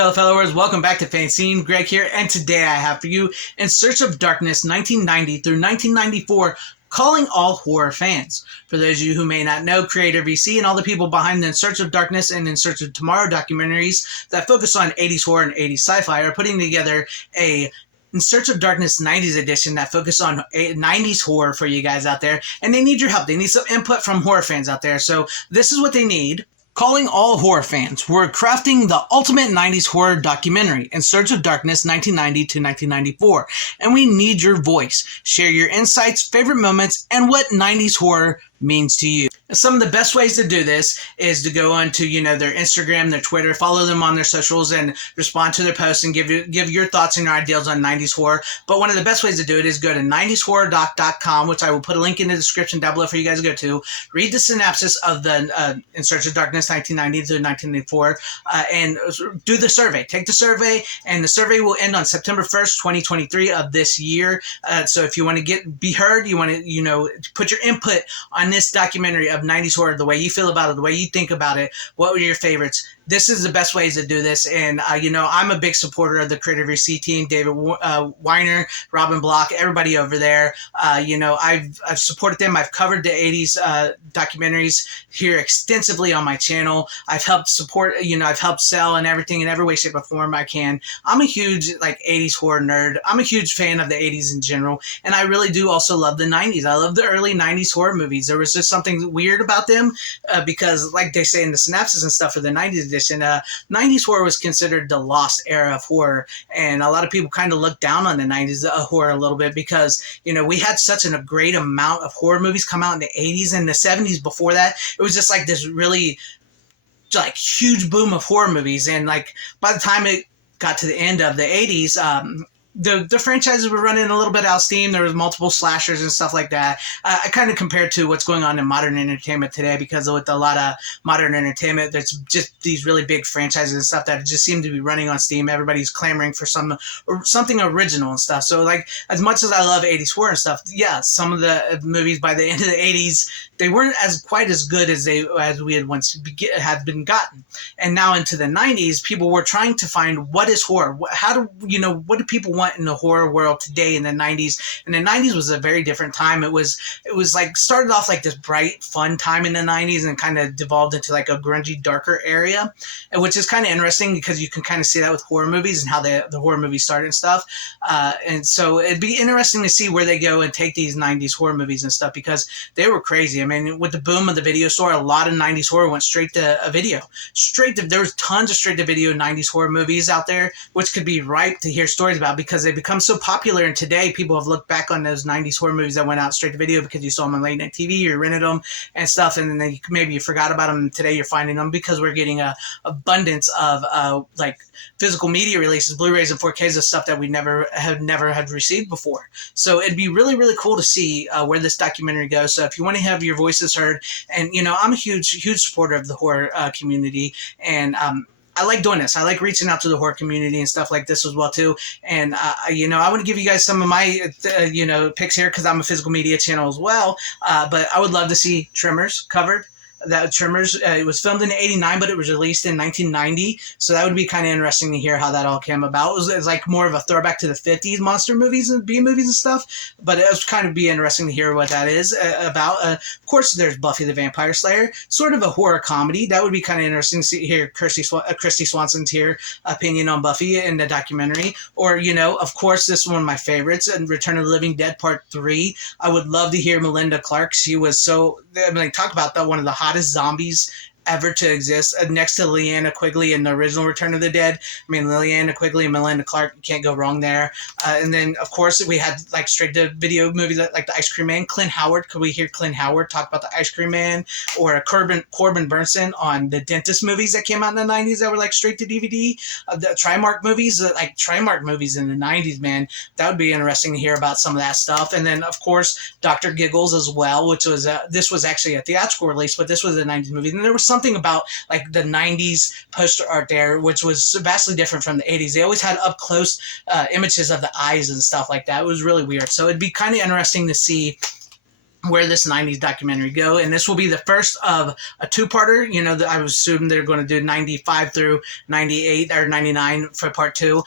fellow followers, welcome back to FanZcene. Greg here, and today I have for you In Search of Darkness 1990 through 1994, calling all horror fans. For those of you who may not know, Creator VC and all the people behind the In Search of Darkness and In Search of Tomorrow documentaries that focus on 80s horror and 80s sci-fi are putting together a In Search of Darkness 90s edition that focus on 90s horror for you guys out there, and they need your help. They need some input from horror fans out there, so this is what they need. Calling all horror fans, we're crafting the ultimate 90s horror documentary, In Search of Darkness 1990 to 1994, and we need your voice. Share your insights, favorite moments, and what 90s horror means to you. Some of the best ways to do this is to go onto, their Instagram, their Twitter, follow them on their socials, and respond to their posts and give your thoughts and your ideas on 90s horror. But one of the best ways to do it is go to 90shorrordoc.com, which I will put a link in the description down below for you guys to go to. Read the synopsis of the In Search of Darkness 1990 to 1994, and do the survey. Take the survey, and the survey will end on September 1st, 2023 of this year. So if you want to be heard, you want to, put your input on this documentary of 90s horror, the way you feel about it, the way you think about it, what were your favorites. This is the best ways to do this, and I'm a big supporter of the Creative VC team, David Weiner, Robin Block, everybody over there. I've supported them. I've covered the 80s documentaries here extensively on my channel. I've helped support, I've helped sell and everything in every way, shape, or form I can. I'm a huge 80s horror nerd. I'm a huge fan of the 80s in general, and I really do also love the 90s. I love the early 90s horror movies. There was just something weird about them because, like they say in the synopsis and stuff for the 90s edition, 90s horror was considered the lost era of horror, and a lot of people kind of looked down on the 90s horror a little bit because, we had such a great amount of horror movies come out in the 80s and the 70s before that. It was just this really huge boom of horror movies, and by the time it got to the end of the 80s, the franchises were running a little bit out of steam. There was multiple slashers and stuff like that. I kind of compared to what's going on in modern entertainment today, because with a lot of modern entertainment, there's just these really big franchises and stuff that just seem to be running on steam. Everybody's clamoring for something original and stuff. So as much as I love 80s horror and stuff, yeah, some of the movies by the end of the 80s, they weren't quite as good as we had once had been gotten. And now into the 90s, people were trying to find what is horror. What do people want in the horror world today in the 90s? And the 90s was a very different time. It was started off this bright, fun time in the 90s and kind of devolved into a grungy, darker area, which is kind of interesting because you can kind of see that with horror movies and how the horror movies started and stuff. And so it'd be interesting to see where they go and take these 90s horror movies and stuff, because they were crazy. I mean, with the boom of the video store, a lot of 90s horror went straight to a video. There was tons of straight to video 90s horror movies out there, which could be ripe to hear stories about because they become so popular. And today, people have looked back on those 90s horror movies that went out straight to video because you saw them on late night TV, you rented them and stuff, and then maybe you forgot about them. And today, you're finding them because we're getting a abundance of physical media releases, Blu-rays and 4Ks of stuff that we never had received before. So it'd be really, really cool to see where this documentary goes. So if you want to have your voices heard, and I'm a huge supporter of the horror community, and I like doing this. I like reaching out to the horror community and stuff like this as well too. And I want to give you guys some of my picks here because I'm a physical media channel as well. But I would love to see Tremors covered. That Tremors, it was filmed in '89, but it was released in 1990. So that would be kind of interesting to hear how that all came about. It was more of a throwback to the 50s monster movies and B movies and stuff. But it was kind of be interesting to hear what that is about. Of course, there's Buffy the Vampire Slayer, sort of a horror comedy. That would be kind of interesting to hear Christy Swanson's opinion on Buffy in the documentary. Or, of course, this is one of my favorites, Return of the Living Dead Part 3. I would love to hear Melinda Clarke. She was talk about one of the hottest zombies ever to exist, next to Leanna Quigley in the original Return of the Dead. I mean, Leanna Quigley and Melinda Clarke, you can't go wrong there. And then, of course, we had straight-to-video movies like The Ice Cream Man. Clint Howard, could we hear Clint Howard talk about The Ice Cream Man? Or Corbin Burnson on the Dentist movies that came out in the 90s that were straight-to-DVD? The Trimark movies, Trimark movies in the 90s, man. That would be interesting to hear about some of that stuff. And then, of course, Dr. Giggles as well, which was, this was actually a theatrical release, but this was a 90s movie. And there was something about the 90s poster art there, which was vastly different from the 80s. They always had up close images of the eyes and stuff like that. It was really weird. So it'd be kind of interesting to see where this 90s documentary go, and this will be the first of a two-parter. I would assume they're going to do 95 through 98 or 99 for part two.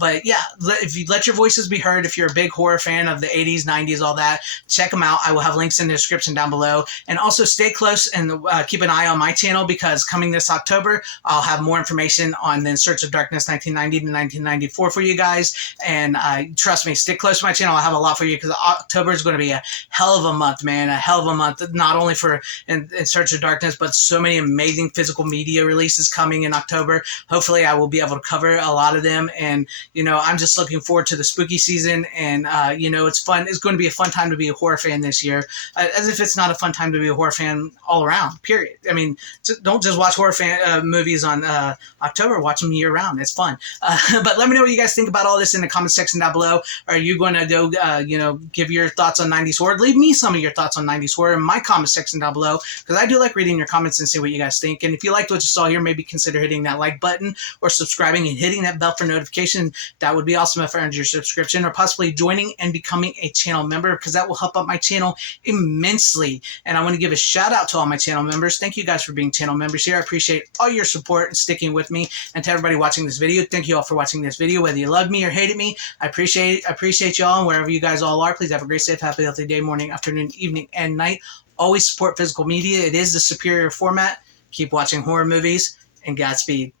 But yeah, if you let your voices be heard, if you're a big horror fan of the 80s, 90s, all that, check them out. I will have links in the description down below. And also stay close and keep an eye on my channel, because coming this October, I'll have more information on the In Search of Darkness 1990 to 1994 for you guys. And trust me, stick close to my channel. I'll have a lot for you, because October is going to be a hell of a month, man. A hell of a month, not only for In Search of Darkness, but so many amazing physical media releases coming in October. Hopefully I will be able to cover a lot of them. And I'm just looking forward to the spooky season. And it's fun. It's going to be a fun time to be a horror fan this year, as if it's not a fun time to be a horror fan all around, period. I mean, don't just watch horror movies on October. Watch them year round. It's fun. But let me know what you guys think about all this in the comment section down below. Are you going to go give your thoughts on 90s horror? Leave me some of your thoughts on 90s horror in my comment section down below, because I do like reading your comments and see what you guys think. And if you liked what you saw here, maybe consider hitting that like button or subscribing and hitting that bell for notification. That would be awesome if I earned your subscription, or possibly joining and becoming a channel member, because that will help out my channel immensely. And I want to give a shout out to all my channel members. Thank you guys for being channel members here. I appreciate all your support and sticking with me. And to everybody watching this video, thank you all for watching this video, whether you love me or hated me. I appreciate y'all, and wherever you guys all are, please have a great, safe, happy, healthy day, morning, afternoon, evening, and night. Always support physical media. It is the superior format. Keep watching horror movies, and Godspeed.